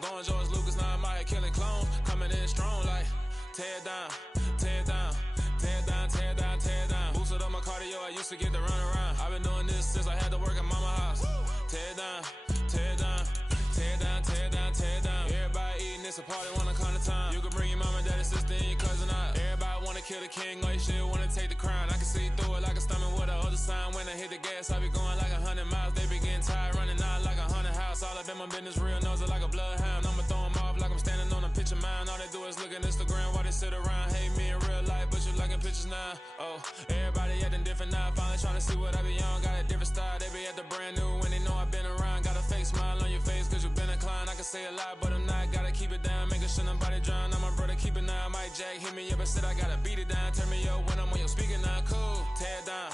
Going George Lucas, now I'm out here killing clones. Coming in strong like, tear down, tear down, tear down, tear down, tear down. Boosted up my cardio, I used to get to run around. I've been doing this since I had to work at mama house. Tear down, tear down, tear down, tear down, tear down. Everybody eating, it's a party, wanna come to time. You can bring your mama, daddy, sister, and your cousin out. Everybody wanna kill the king, or you shit wanna take the crown. I can see through it like a stomach with a other sign. When I hit the gas, I be going like 100 miles. They be getting tired, running out like 100 house. All up in my business, real nose like a bloodhound. I'ma throw them off like I'm standing on a picture mine. All they do is look at Instagram while they sit around. Hate me in real life, but you liking pictures now. Oh, everybody acting different now. Finally trying to see what I be on. Got a different style, they be at the brand new when they know I've been around. Got a fake smile on your face cause you been inclined. I can say a lot, but I'm not. Gotta keep it down, making sure nobody drown. I'm my brother, keep it now. Mike Jack hit me up and said I gotta beat it down. Turn me up when I'm on your speaker now. Cool, tear down,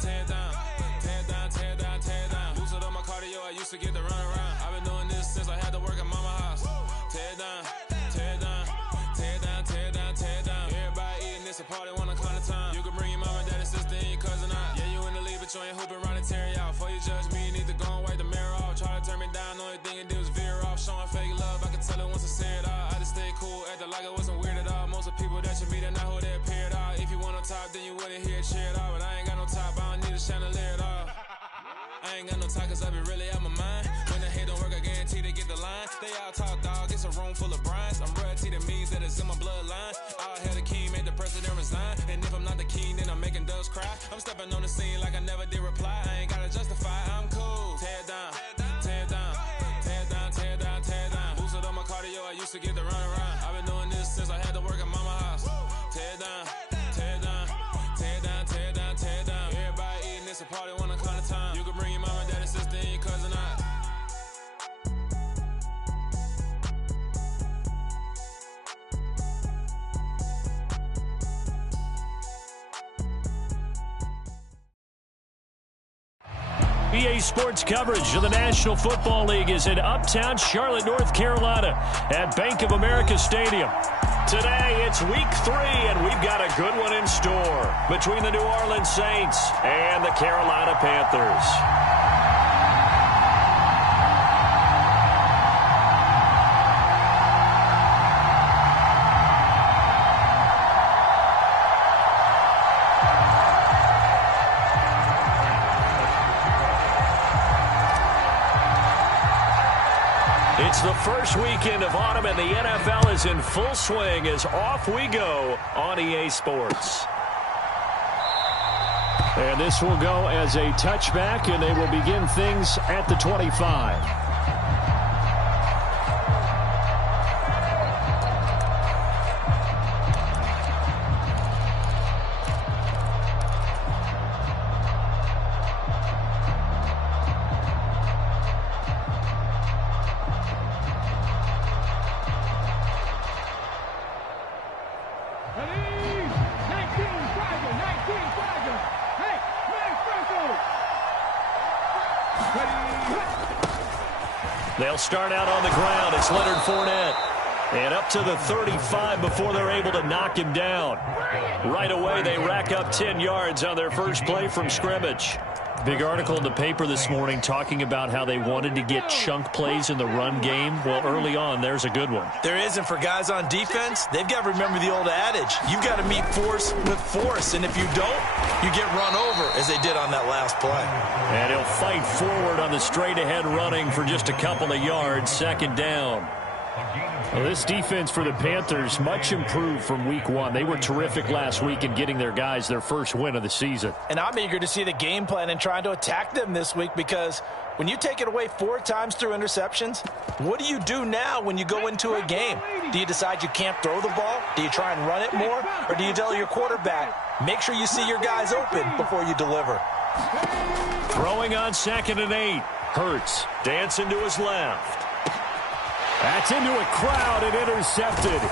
tear down, tear down, tear down, tear down. Boosted up my cardio, I used to get to run around. I've been doing this since I had to work at mama house. Tear down, tear down, tear down, tear down, tear down. Everybody eating, it's a party, wanna come to time. You can bring your mama, daddy, sister, and your cousin out. Yeah, you in the lead, but you ain't hooping around and tear out. Before you judge me, you need to go and wipe the mirror off. Try to turn me down, only thing you did was veer off. Showing fake love, I can tell it once I say it all. I just stay cool, acting like it wasn't weird at all. Most of the people that you meet are not who they appear at all. If you want on top, then you wouldn't hear it cheer at all. But I ain't got no top, I don't need a chandelier at all. I ain't got no talk cause I be really out my mind. When the hate don't work, I guarantee they get the line. They all talk dog, it's a room full of brinds. I'm royalty, that means that it's in my bloodline. All hell the king, made the president resign. And if I'm not the king, then I'm making doves cry. I'm stepping on the scene like I never did reply. I ain't gotta justify, I'm cool. Tear down, tear down, tear down, tear down, tear down. Boosted up my cardio, I used to get to run around. I've been doing this since I had to work at mama house. Tear down, tear down, tear down, tear down, tear down. Everybody eating, it's a party, wanna come to time. You can bring your mama, daddy, sister, and your cousin out. EA Sports coverage of the National Football League is in uptown Charlotte, North Carolina at Bank of America Stadium. Today, it's week 3, and we've got a good one in store between the New Orleans Saints and the Carolina Panthers. It's the first weekend of autumn, and the NFL is in full swing as off we go on EA Sports. And this will go as a touchback, and they will begin things at the 25. They'll start out on the ground. It's Leonard Fournette. And up to the 35 before they're able to knock him down. Right away, they rack up 10 yards on their first play from scrimmage. Big article in the paper this morning talking about how they wanted to get chunk plays in the run game. Well, early on, there's a good one. There is, and for guys on defense, they've got to remember the old adage. You've got to meet force with force, and if you don't, you get run over, as they did on that last play. And he'll fight forward on the straight-ahead running for just a couple of yards, second down. Well, this defense for the Panthers, much improved from week 1. They were terrific last week in getting their guys their first win of the season. And I'm eager to see the game plan and trying to attack them this week, because when you take it away 4 times through interceptions, what do you do now when you go into a game? Do you decide you can't throw the ball? Do you try and run it more? Or do you tell your quarterback, make sure you see your guys open before you deliver? Throwing on 2nd and 8. Hurts dancing to his left. That's into a crowd and intercepted.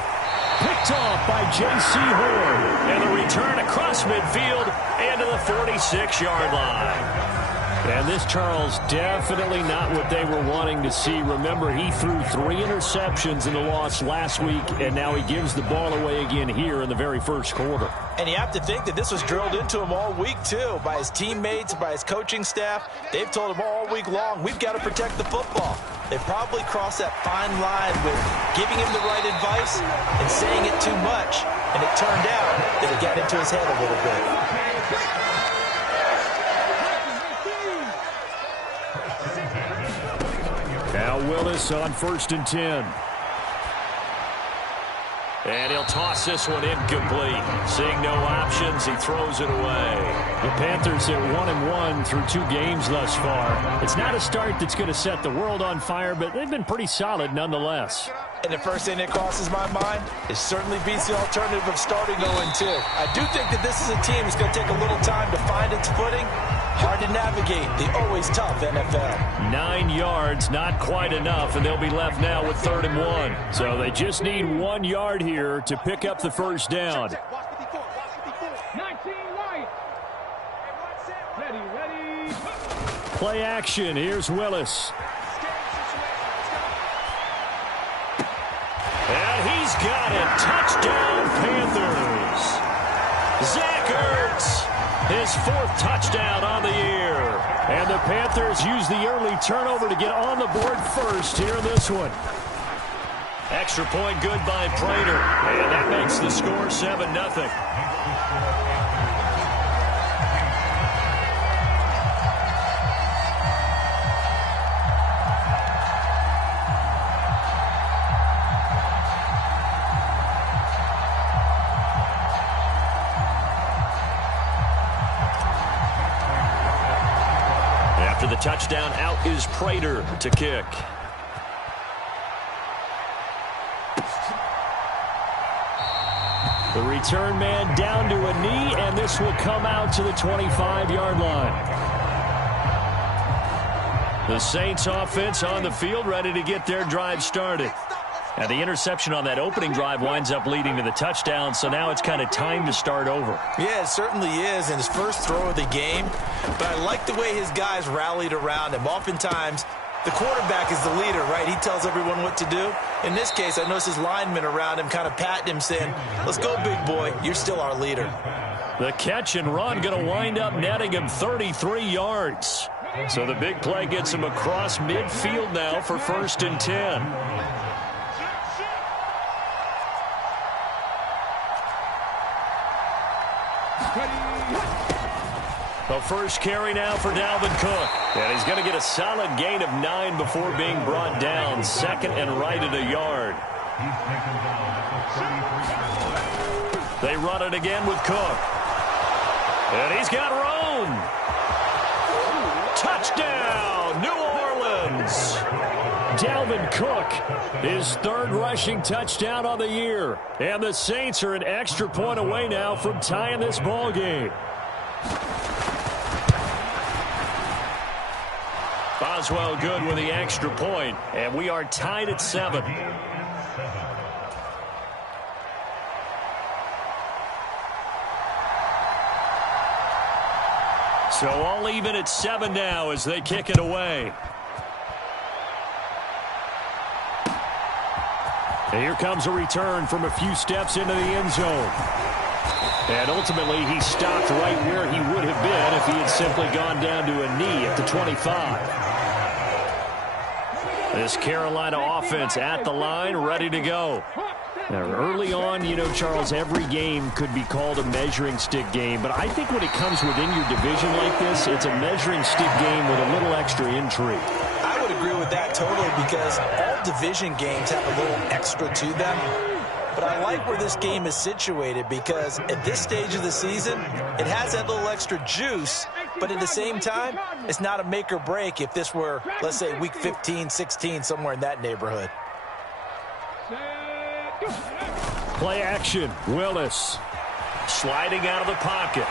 Picked off by J.C. Horn. And the return across midfield and to the 46-yard line. And this, Charles, definitely not what they were wanting to see. Remember, he threw 3 interceptions in the loss last week, and now he gives the ball away again here in the very first quarter. And you have to think that this was drilled into him all week, too, by his teammates, by his coaching staff. They've told him all week long, we've got to protect the football. They probably crossed that fine line with giving him the right advice and saying it too much. And it turned out that it got into his head a little bit. Now Willis on 1st and 10. And he'll toss this one incomplete. Seeing no options, he throws it away. The Panthers at 1-1 through 2 games thus far. It's not a start that's going to set the world on fire, but they've been pretty solid nonetheless. And the first thing that crosses my mind, it certainly beats the alternative of starting 0-2. I do think that this is a team that's going to take a little time to find its footing. Hard to navigate the always tough NFL. 9 yards, not quite enough, and they'll be left now with 3rd and 1. So they just need 1 yard here to pick up the first down. 19 right. Ready. Play action. Here's Willis. And he's got it. Touchdown, Panthers. Zach Ertz, his 4th touchdown on the year. And the Panthers use the early turnover to get on the board first here in this one. Extra point good by Prater. And that makes the score 7-0. After the touchdown, out is Prater to kick. The return man down to a knee, and this will come out to the 25-yard line. The Saints offense on the field, ready to get their drive started. Now, the interception on that opening drive winds up leading to the touchdown, so now it's kind of time to start over. Yeah, it certainly is, in his first throw of the game. But I like the way his guys rallied around him. Oftentimes, the quarterback is the leader, right? He tells everyone what to do. In this case, I noticed his linemen around him kind of patting him, saying, let's go, big boy. You're still our leader. The catch and run going to wind up netting him 33 yards. So the big play gets him across midfield now for 1st and 10. The first carry now for Dalvin Cook. And he's going to get a solid gain of 9 before being brought down. 2nd and right at a yard. They run it again with Cook. And he's got Roan. Touchdown, New Orleans. Dalvin Cook, his 3rd rushing touchdown on the year. And the Saints are an extra point away now from tying this ball game. Boswell good with the extra point, and we are tied at 7. So all even at 7 now as they kick it away. And here comes a return from a few steps into the end zone. And ultimately, he stopped right where he would have been if he had simply gone down to a knee at the 25. This Carolina offense at the line, ready to go. Now, early on, you know, Charles, every game could be called a measuring stick game. But I think when it comes within your division like this, it's a measuring stick game with a little extra intrigue. I would agree with that totally, because all division games have a little extra to them. But I like where this game is situated, because at this stage of the season, it has that little extra juice. But at the same time, it's not a make or break if this were, let's say, week 15, 16, somewhere in that neighborhood. Play action. Willis sliding out of the pocket.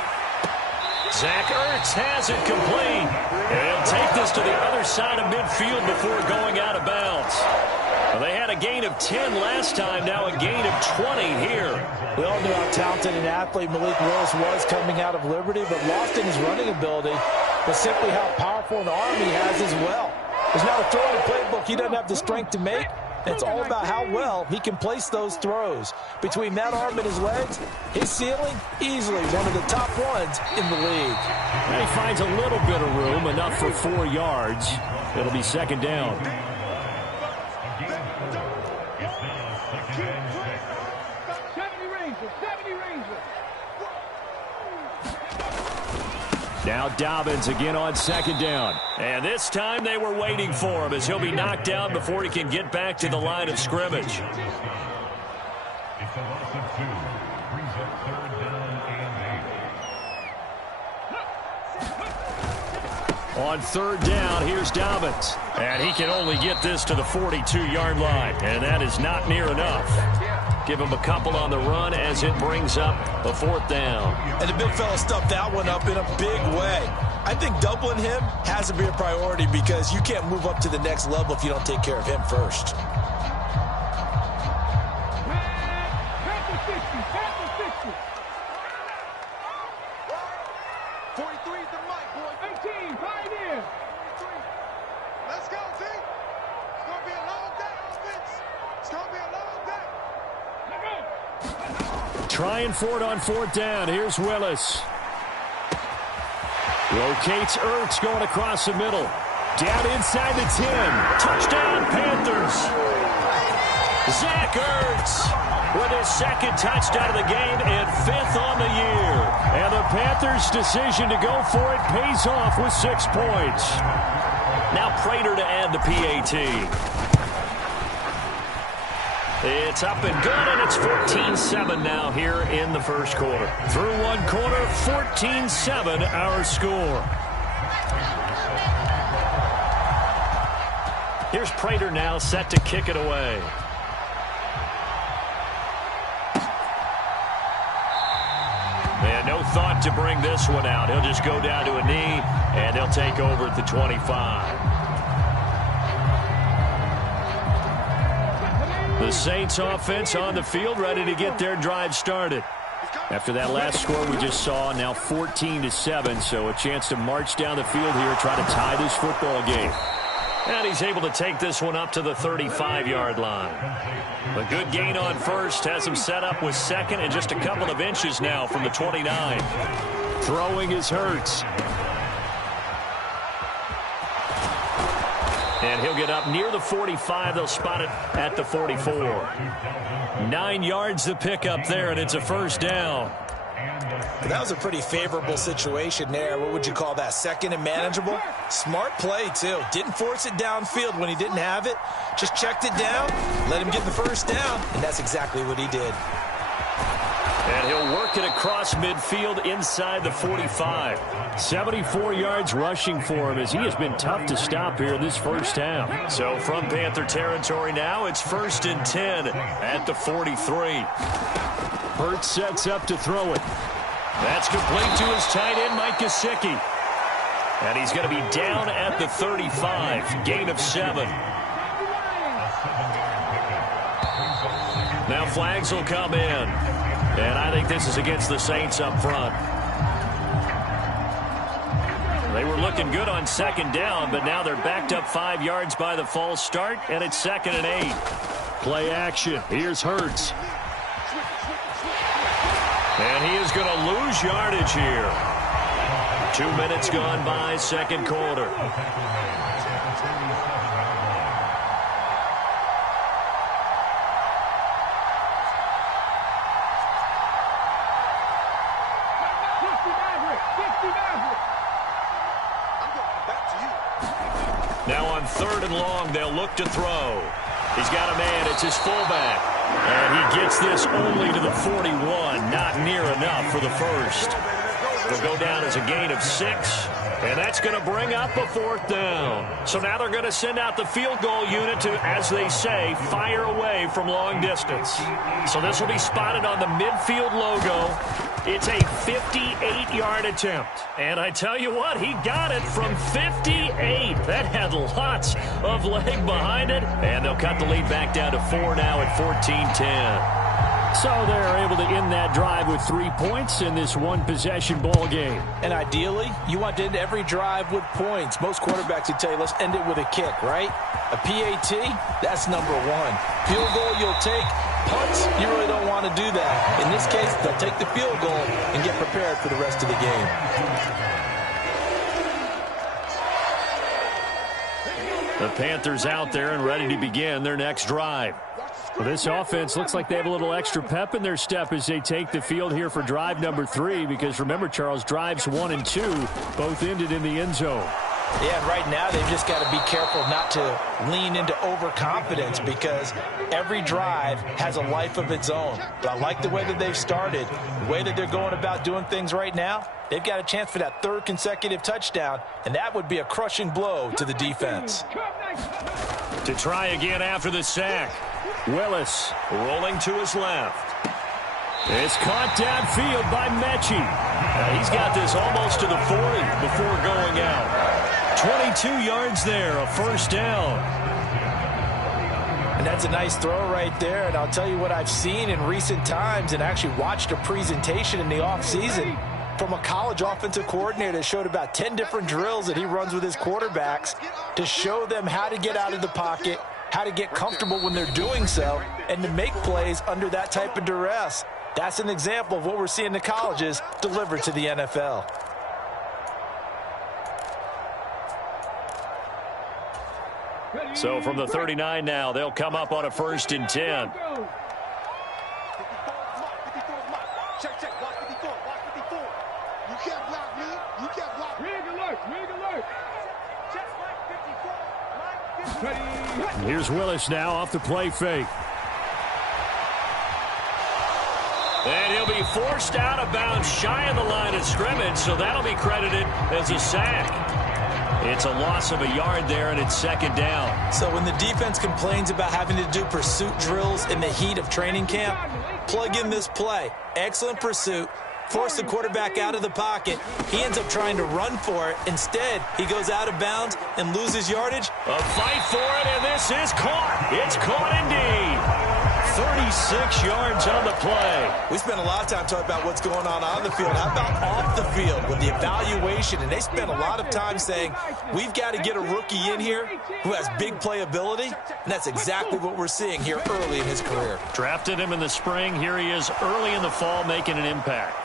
Zach Ertz has it complete. And he'll take this to the other side of midfield before going out of bounds. Well, they had a gain of 10 last time, now a gain of 20 here. We all knew how talented an athlete Malik Willis was coming out of Liberty, but lost in his running ability. but simply how powerful an arm he has as well. There's not a throw in the playbook he doesn't have the strength to make. It's all about how well he can place those throws. Between that arm and his legs, his ceiling, easily one of the top ones in the league. And he finds a little bit of room, enough for 4 yards. It'll be second down. Now Dobbins again on second down. And this time they were waiting for him as he'll be knocked down before he can get back to the line of scrimmage. It's a loss of 2. Brings up third down and 8. On third down, here's Dobbins. And he can only get this to the 42-yard line. And that is not near enough. Give him a couple on the run as it brings up a 4th down. And the big fella stuffed that one up in a big way. I think doubling him has to be a priority because you can't move up to the next level if you don't take care of him first. Trying for it on 4th down. Here's Willis. Rotates Ertz going across the middle. Down inside the 10. Touchdown, Panthers. Zach Ertz with his 2nd touchdown of the game and 5th on the year. And the Panthers' decision to go for it pays off with 6 points. Now Prater to add the PAT. It's up and good, and it's 14-7 now here in the first quarter. Through 1 quarter, 14-7 our score. Here's Prater now set to kick it away. They had no thought to bring this one out. He'll just go down to a knee, and he'll take over at the 25. The Saints offense on the field, ready to get their drive started. After that last score we just saw, now 14-7, so a chance to march down the field here, try to tie this football game. And he's able to take this one up to the 35-yard line. A good gain on first, has him set up with 2nd and just a couple of inches now from the 29. Throwing is Hurts. And he'll get up near the 45. They'll spot it at the 44. 9 yards to pick up there, and it's a 1st down. That was a pretty favorable situation there. What would you call that? 2nd and manageable? Smart play, too. Didn't force it downfield when he didn't have it. Just checked it down, let him get the 1st down, and that's exactly what he did. And he'll work it across midfield inside the 45. 74 yards rushing for him as he has been tough to stop here in this first half. So from Panther territory now, it's 1st and 10 at the 43. Hurts sets up to throw it. That's complete to his tight end, Mike Gesicki. And he's going to be down at the 35. Gain of 7. Now flags will come in. And I think this is against the Saints up front. They were looking good on 2nd down, but now they're backed up 5 yards by the false start, and it's 2nd and 8. Play action. Here's Hurts. And he is going to lose yardage here. 2 minutes gone by, 2nd quarter. Now on 3rd and long, they'll look to throw. He's got a man. It's his fullback. And he gets this only to the 41. Not near enough for the 1st. It'll go down as a gain of 6. And that's going to bring up a 4th down. So now they're going to send out the field goal unit to, as they say, fire away from long distance. So this will be spotted on the midfield logo. It's a 58-yard attempt. And I tell you what, he got it from 58. That had lots of leg behind it. And they'll cut the lead back down to 4 now at 14-10. So they're able to end that drive with 3 points in this one-possession ball game. And ideally, you want to end every drive with points. Most quarterbacks would tell you, let's end it with a kick, right? A PAT, that's number one. Field goal you'll take. Punts, you really don't want to do that. In this case, they'll take the field goal and get prepared for the rest of the game. The Panthers out there and ready to begin their next drive. Well, this offense looks like they have a little extra pep in their step as they take the field here for drive number 3, because remember, Charles, drives 1 and 2 both ended in the end zone. Yeah, and right now they've just got to be careful not to lean into overconfidence, because every drive has a life of its own. But I like the way that they've started, the way that they're going about doing things right now. They've got a chance for that 3rd consecutive touchdown, and that would be a crushing blow to the defense. To try again after the sack. Willis rolling to his left. It's caught downfield by Mechie. He's got this almost to the 40 before going out. 22 yards there, a first down. And that's a nice throw right there. And I'll tell you what I've seen in recent times, and actually watched a presentation in the offseason from a college offensive coordinator that showed about 10 different drills that he runs with his quarterbacks to show them how to get out of the pocket, how to get comfortable when they're doing so, and to make plays under that type of duress. That's an example of what we're seeing in the colleges delivered to the NFL. So from the 39 now, they'll come up on a 1st and 10. Here's Willis now off the play fake. And he'll be forced out of bounds shy of the line of scrimmage, so that'll be credited as a sack. It's a loss of a yard there, and it's 2nd down. So when the defense complains about having to do pursuit drills in the heat of training camp, plug in this play. Excellent pursuit. Force the quarterback out of the pocket. He ends up trying to run for it. Instead, he goes out of bounds and loses yardage. A fight for it, and this is caught. It's caught indeed. 36 yards on the play. We spent a lot of time talking about what's going on the field. How about off the field with the evaluation? And they spent a lot of time saying, we've got to get a rookie in here who has big playability. And that's exactly what we're seeing here early in his career. Drafted him in the spring. Here he is early in the fall making an impact.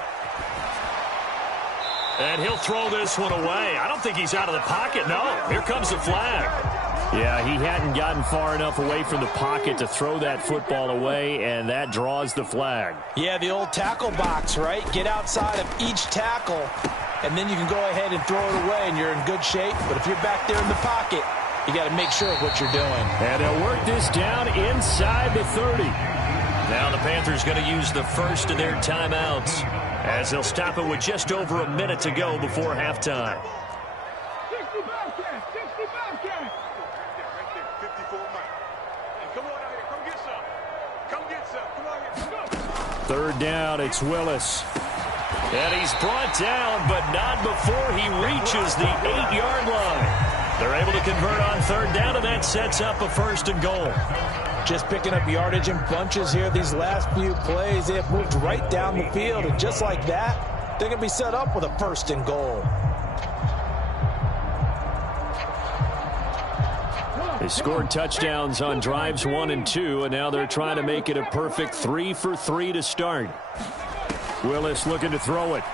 And he'll throw this one away. I don't think he's out of the pocket. No, here comes the flag. Yeah, he hadn't gotten far enough away from the pocket to throw that football away, and that draws the flag. Yeah, the old tackle box, right? Get outside of each tackle, and then you can go ahead and throw it away, and you're in good shape. But if you're back there in the pocket, you got to make sure of what you're doing. And they'll work this down inside the 30. Now the Panthers going to use the first of their timeouts, as they'll stop it with just over a minute to go before halftime. 3rd down, it's Willis. And he's brought down, but not before he reaches the 8-yard line. They're able to convert on 3rd down, and that sets up a 1st and goal. Just picking up yardage in bunches here these last few plays. They have moved right down the field, and just like that, they're going to be set up with a 1st and goal. They scored touchdowns on drives 1 and 2, and now they're trying to make it a perfect 3 for 3 to start. Willis looking to throw it.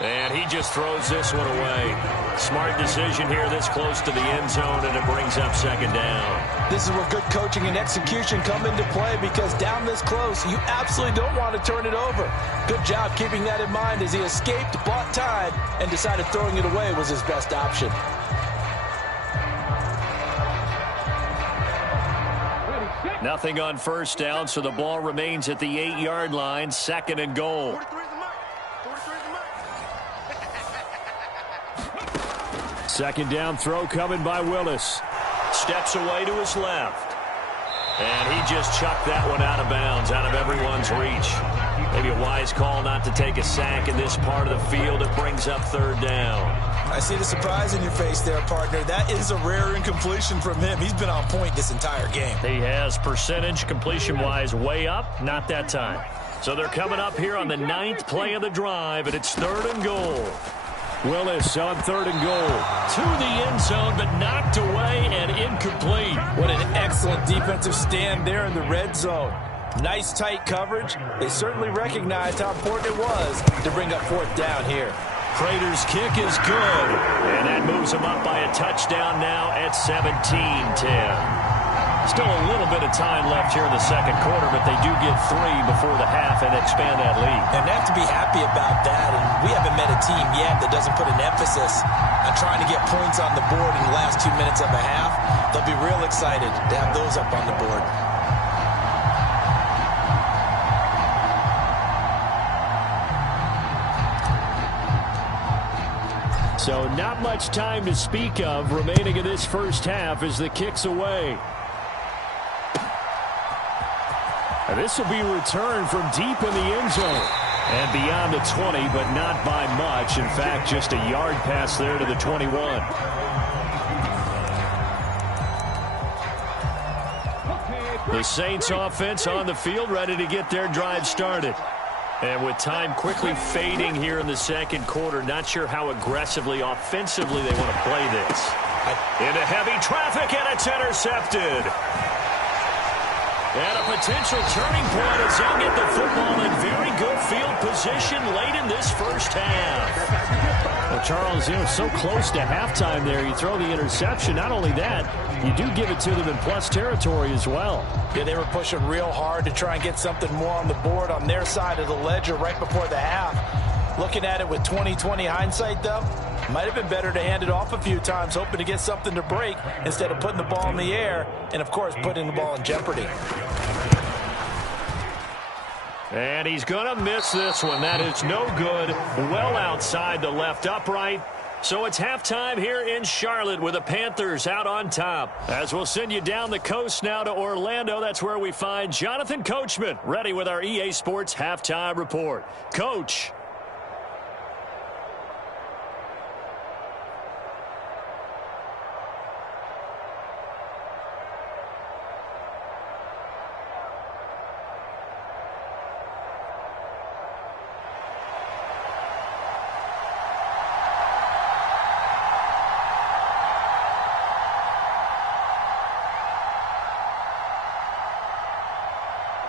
And he just throws this one away. Smart decision here this close to the end zone, and it brings up 2nd down. This is where good coaching and execution come into play, because down this close, you absolutely don't want to turn it over. Good job keeping that in mind as he escaped, bought time, and decided throwing it away was his best option. Nothing on 1st down, so the ball remains at the 8-yard line, 2nd and goal. Second down throw coming by Willis. Steps away to his left. And he just chucked that one out of bounds, out of everyone's reach. Maybe a wise call not to take a sack in this part of the field. It brings up third down. I see the surprise in your face there, partner. That is a rare incompletion from him. He's been on point this entire game. He has percentage completion-wise way up. Not that time. So they're coming up here on the 9th play of the drive, and it's 3rd and goal. Willis on 3rd and goal. To the end zone, but knocked away and incomplete. What an excellent defensive stand there in the red zone. Nice tight coverage. They certainly recognized how important it was to bring up 4th down here. Prater's kick is good, and that moves them up by a touchdown now at 17-10. Still a little bit of time left here in the second quarter, but they do get 3 before the half and expand that lead. And they have to be happy about that, and we haven't met a team yet that doesn't put an emphasis on trying to get points on the board in the last 2 minutes of a half. They'll be real excited to have those up on the board. So not much time to speak of remaining in this first half as the kick's away. And this will be returned from deep in the end zone. And beyond the 20, but not by much. In fact, just a yard pass there to the 21. The Saints offense on the field, ready to get their drive started. And with time quickly fading here in the second quarter, not sure how aggressively, offensively they want to play this. Into heavy traffic, and it's intercepted. And a potential turning point as they'll get the football in very good field position late in this first half. Well, Charles, so close to halftime there. You throw the interception. Not only that, you do give it to them in plus territory as well. Yeah, they were pushing real hard to try and get something more on the board on their side of the ledger right before the half. Looking at it with 20/20 hindsight, though, might have been better to hand it off a few times, hoping to get something to break instead of putting the ball in the air and, of course, putting the ball in jeopardy. And he's going to miss this one. That is no good. Well outside the left upright. So it's halftime here in Charlotte with the Panthers out on top. As we'll send you down the coast now to Orlando, that's where we find Jonathan Coachman ready with our EA Sports Halftime Report. Coach.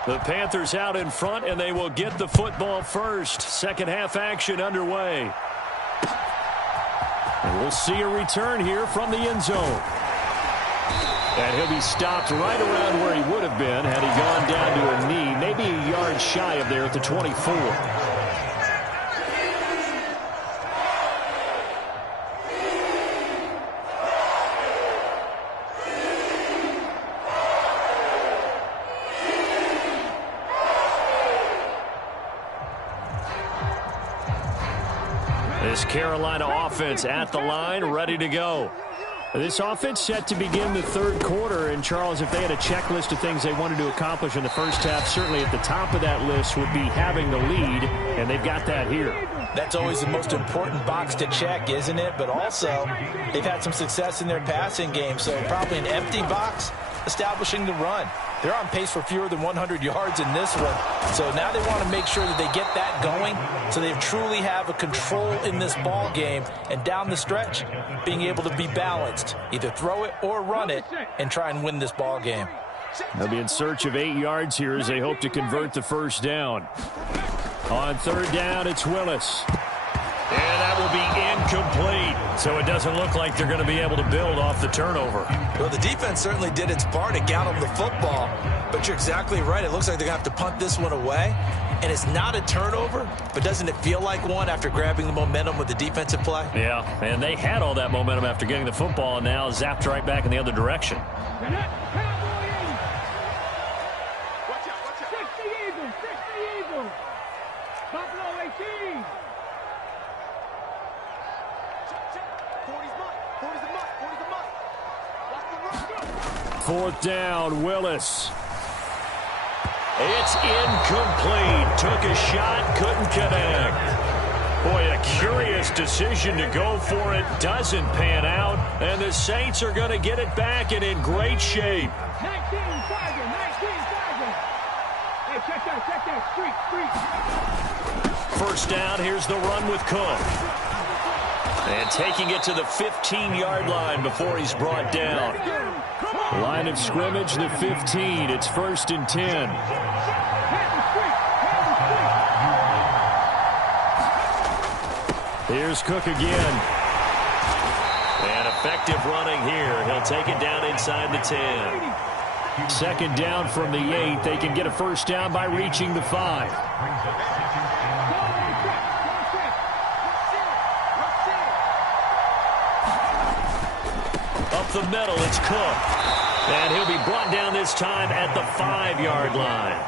The Panthers out in front, and they will get the football first. Second half action underway. And we'll see a return here from the end zone. And he'll be stopped right around where he would have been had he gone down to a knee, maybe a yard shy of there at the 24. This Carolina offense at the line, ready to go. This offense set to begin the third quarter. And, Charles, if they had a checklist of things they wanted to accomplish in the first half, certainly at the top of that list would be having the lead, and they've got that here. That's always the most important box to check, isn't it? But also, they've had some success in their passing game, so probably an empty box establishing the run. They're on pace for fewer than 100 yards in this one. So now they want to make sure that they get that going so they truly have a control in this ball game. And down the stretch, being able to be balanced, either throw it or run it, and try and win this ball game. They'll be in search of 8 yards here as they hope to convert the first down. On third down, it's Willis. And that will be incomplete. So it doesn't look like they're going to be able to build off the turnover. Well, the defense certainly did its part to get them the football. But you're exactly right. It looks like they're going to have to punt this one away. And it's not a turnover, but doesn't it feel like one after grabbing the momentum with the defensive play? Yeah, and they had all that momentum after getting the football and now zapped right back in the other direction. Fourth down, Willis. It's incomplete. Took a shot, couldn't connect. Boy, a curious decision to go for it. Doesn't pan out. And the Saints are going to get it back and in great shape. 19-5. Hey, check that. Street. First down, here's the run with Cook. And taking it to the 15-yard line before he's brought down. Line of scrimmage, the 15. It's 1st and 10. Here's Cook again. And effective running here. He'll take it down inside the 10. Second down from the 8. They can get a first down by reaching the 5. Up the middle, it's Cook. And he'll be brought down this time at the 5-yard line.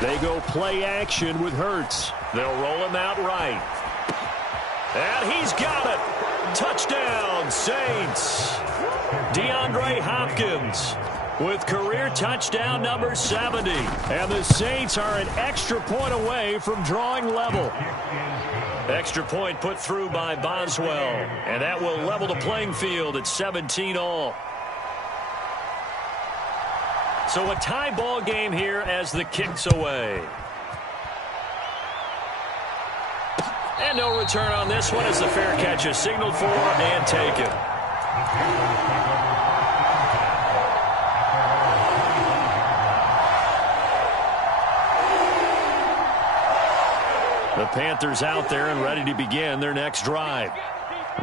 They go play action with Hurts. They'll roll him out right. And he's got it. Touchdown, Saints. DeAndre Hopkins with career touchdown number 70. And the Saints are an extra point away from drawing level. Extra point put through by Boswell. And that will level the playing field at 17-all. So a tie ball game here as the kick's away. And no return on this one as the fair catch is signaled for and taken. The Panthers out there and ready to begin their next drive.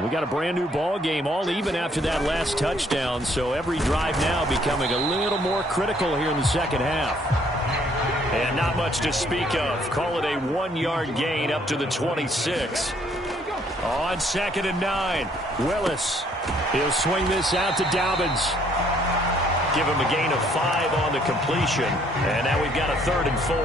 We got a brand new ball game, all even after that last touchdown, so every drive now becoming a little more critical here in the second half. And not much to speak of. Call it a 1-yard gain up to the 26. On 2nd and 9, Willis. He'll swing this out to Dobbins. Give him a gain of 5 on the completion, and now we've got a 3rd and 4.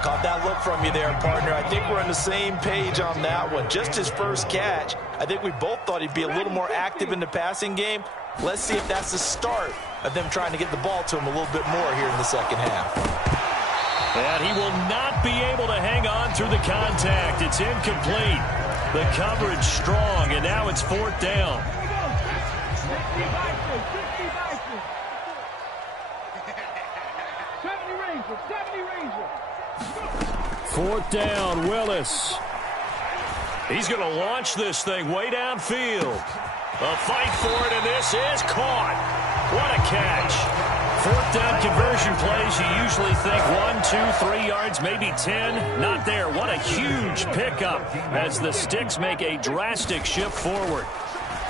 Caught that look from you there, partner. I think we're on the same page on that one. Just his first catch. I think we both thought he'd be a little more active in the passing game. Let's see if that's the start of them trying to get the ball to him a little bit more here in the second half. And he will not be able to hang on through the contact. It's incomplete. The coverage strong, and now it's 4th down. Fourth down, Willis. He's going to launch this thing way downfield. A fight for it, and this is caught. What a catch. 4th down conversion plays, you usually think 1, 2, 3 yards, maybe 10. Not there. What a huge pickup as the Sticks make a drastic shift forward.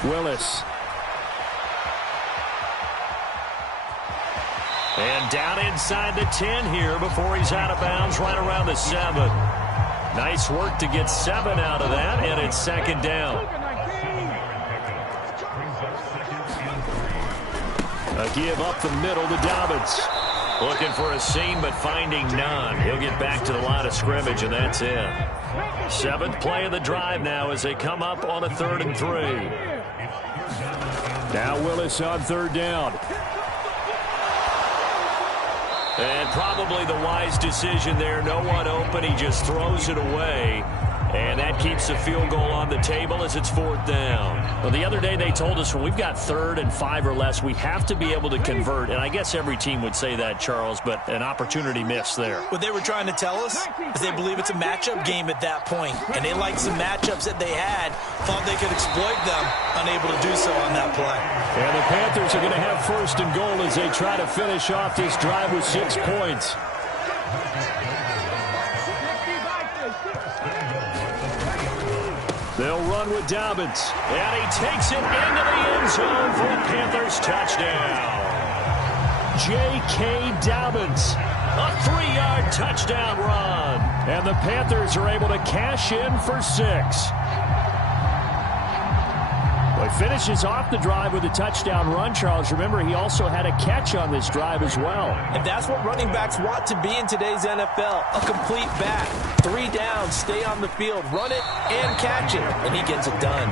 Willis. And down inside the 10 here before he's out of bounds right around the 7. Nice work to get 7 out of that, and it's 2nd down. A give up the middle to Dobbins. Looking for a seam, but finding none. He'll get back to the line of scrimmage, and that's it. 7th play of the drive now as they come up on a 3rd and 3. Now Willis on 3rd down. And probably the wise decision there. No one open. He just throws it away. And that keeps the field goal on the table as it's 4th down. Well, the other day they told us when we've got 3rd and 5 or less, we have to be able to convert. And I guess every team would say that, Charles, but an opportunity missed there. What they were trying to tell us is they believe it's a matchup game at that point. And they liked some matchups that they had, thought they could exploit them, unable to do so on that play. And the Panthers are going to have 1st and goal as they try to finish off this drive with 6 points. They'll run with Dobbins. And he takes it into the end zone for a Panthers touchdown. J.K. Dobbins, a 3-yard touchdown run. And the Panthers are able to cash in for 6. Well, he finishes off the drive with a touchdown run, Charles. Remember, he also had a catch on this drive as well. And that's what running backs want to be in today's NFL, a complete back. 3 downs, stay on the field, run it, and catch it. And he gets it done.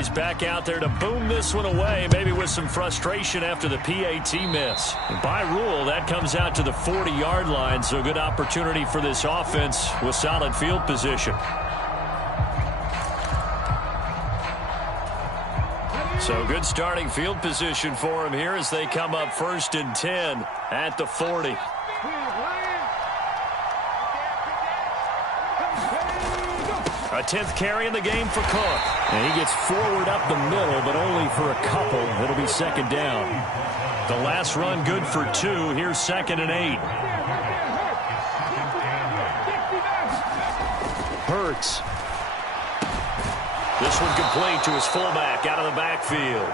he's back out there to boom this one away, maybe with some frustration after the PAT miss. And by rule, that comes out to the 40-yard line, so good opportunity for this offense with solid field position. So good starting field position for him here as they come up 1st and 10 at the 40. A 10th carry in the game for Cook. And he gets forward up the middle, but only for a couple. It'll be 2nd down. The last run good for 2. Here's 2nd and 8. Hurts. This one complete to his fullback out of the backfield.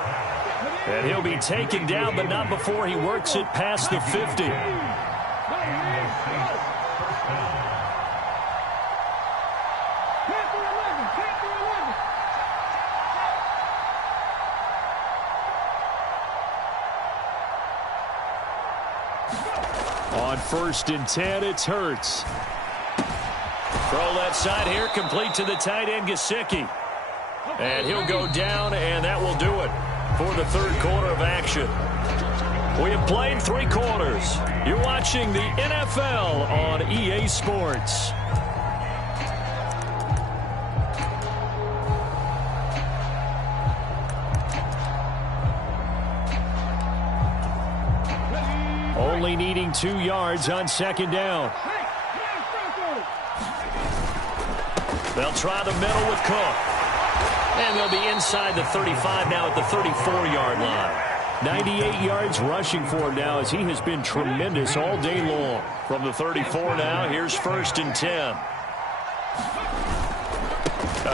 And he'll be taken down, but not before he works it past the 50. On 1st and 10, it's Hurts. Throw left side here, complete to the tight end, Gesicki. And he'll go down, and that will do it for the 3rd quarter of action. We have played 3 quarters. You're watching the NFL on EA Sports. Only needing 2 yards on 2nd down. They'll try the middle with Cook. And they'll be inside the 35 now at the 34-yard line. 98 yards rushing for him now as he has been tremendous all day long. From the 34 now, here's 1st and 10.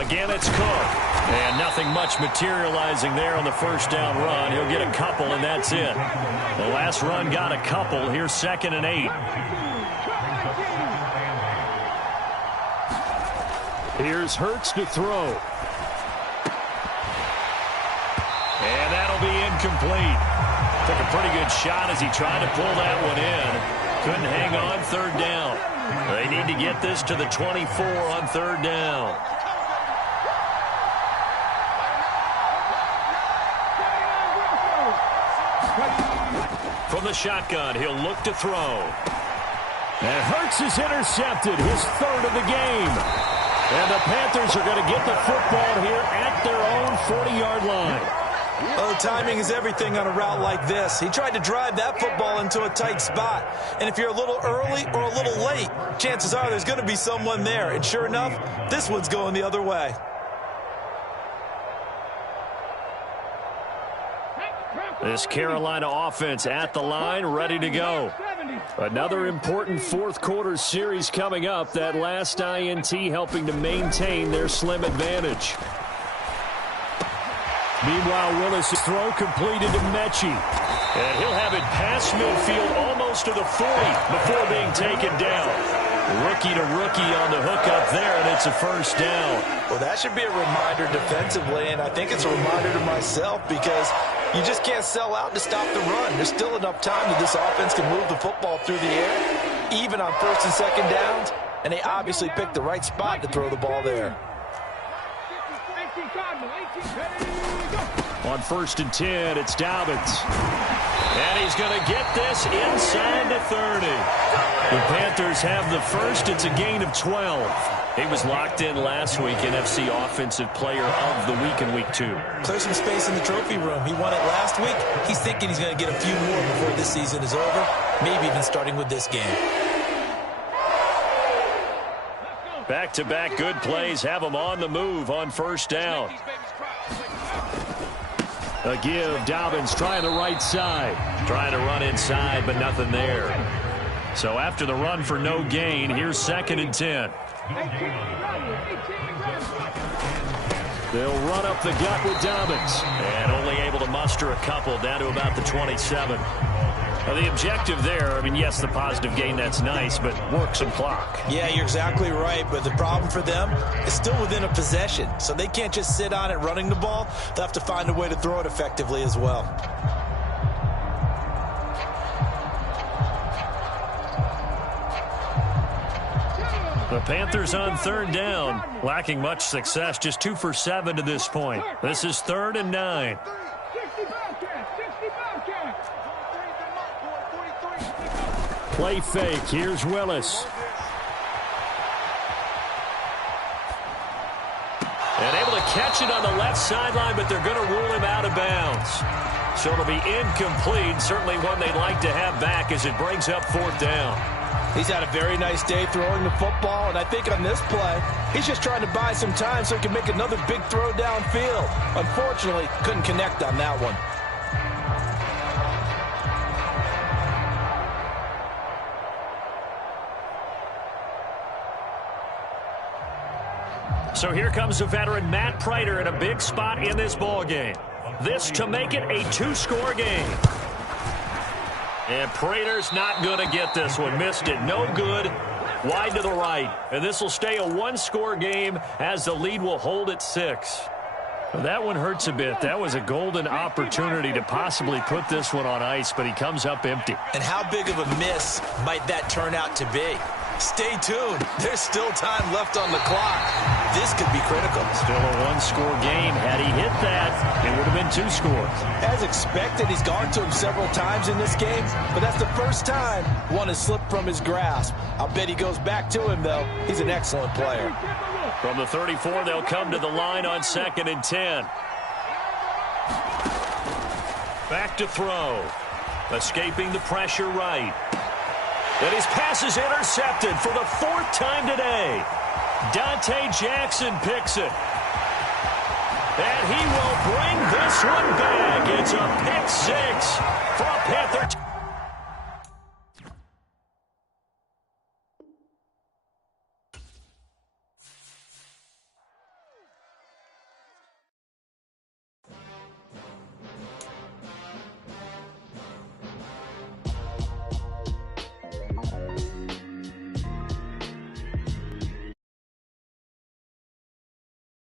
Again, it's Cook. And nothing much materializing there on the 1st down run. He'll get a couple, and that's it. The last run got a couple. Here's 2nd and 8. Here's Hurts to throw. And that'll be incomplete. Took a pretty good shot as he tried to pull that one in. Couldn't hang on 3rd down. They need to get this to the 24 on 3rd down. From the shotgun, he'll look to throw. And Hurts is intercepted, his 3rd of the game. And the Panthers are going to get the football here at their own 40-yard line. Oh, timing is everything on a route like this. He tried to drive that football into a tight spot. And if you're a little early or a little late, chances are there's going to be someone there. And sure enough, this one's going the other way. This Carolina offense at the line, ready to go. Another important 4th quarter series coming up. That last INT helping to maintain their slim advantage. Meanwhile, Willis' throw completed to Mechie. And he'll have it past midfield almost to the 40 before being taken down. Rookie to rookie on the hookup there, and it's a 1st down. Well, that should be a reminder defensively, and I think it's a reminder to myself because you just can't sell out to stop the run. There's still enough time that this offense can move the football through the air, even on 1st and 2nd downs, and they obviously picked the right spot to throw the ball there. On 1st and 10, it's Dobbins. And he's going to get this inside the 30. The Panthers have the first. It's a gain of 12. He was locked in last week, NFC Offensive Player of the Week in Week 2. Clear some space in the trophy room. He won it last week. He's thinking he's going to get a few more before this season is over, maybe even starting with this game. Back-to-back good plays have him on the move on 1st down. A give, Dobbins trying the right side. Trying to run inside, but nothing there. So after the run for no gain, here's 2nd and 10. They'll run up the gut with Dobbins. And only able to muster a couple down to about the 27. Now the objective there, I mean, yes, the positive gain, that's nice, but work some clock. Yeah, you're exactly right, but the problem for them is still within a possession, so they can't just sit on it running the ball. They'll have to find a way to throw it effectively as well. The Panthers on third down, lacking much success, just 2 for 7 to this point. This is 3rd and 9. 60 Bobcats. Play fake. Here's Willis. And able to catch it on the left sideline, but they're going to rule him out of bounds. So it'll be incomplete, certainly one they'd like to have back as it brings up 4th down. He's had a very nice day throwing the football, and I think on this play, he's just trying to buy some time so he can make another big throw downfield. Unfortunately, couldn't connect on that one. So here comes the veteran Matt Prater in a big spot in this ball game. This to make it a 2-score game. And Prater's not going to get this one. Missed it. No good. Wide to the right. And this will stay a 1-score game as the lead will hold at 6. That one hurts a bit. That was a golden opportunity to possibly put this one on ice, but he comes up empty. And how big of a miss might that turn out to be? Stay tuned. There's still time left on the clock. This could be critical. Still a 1-score game. Had he hit that, it would have been 2 scores. As expected, he's gone to him several times in this game, but that's the first time one has slipped from his grasp. I'll bet he goes back to him, though. He's an excellent player. From the 34, they'll come to the line on 2nd and 10. Back to throw. Escaping the pressure right. And his pass is intercepted for the 4th time today. Dante Jackson picks it. And he will bring this one back. It's a pick 6 for a Panther.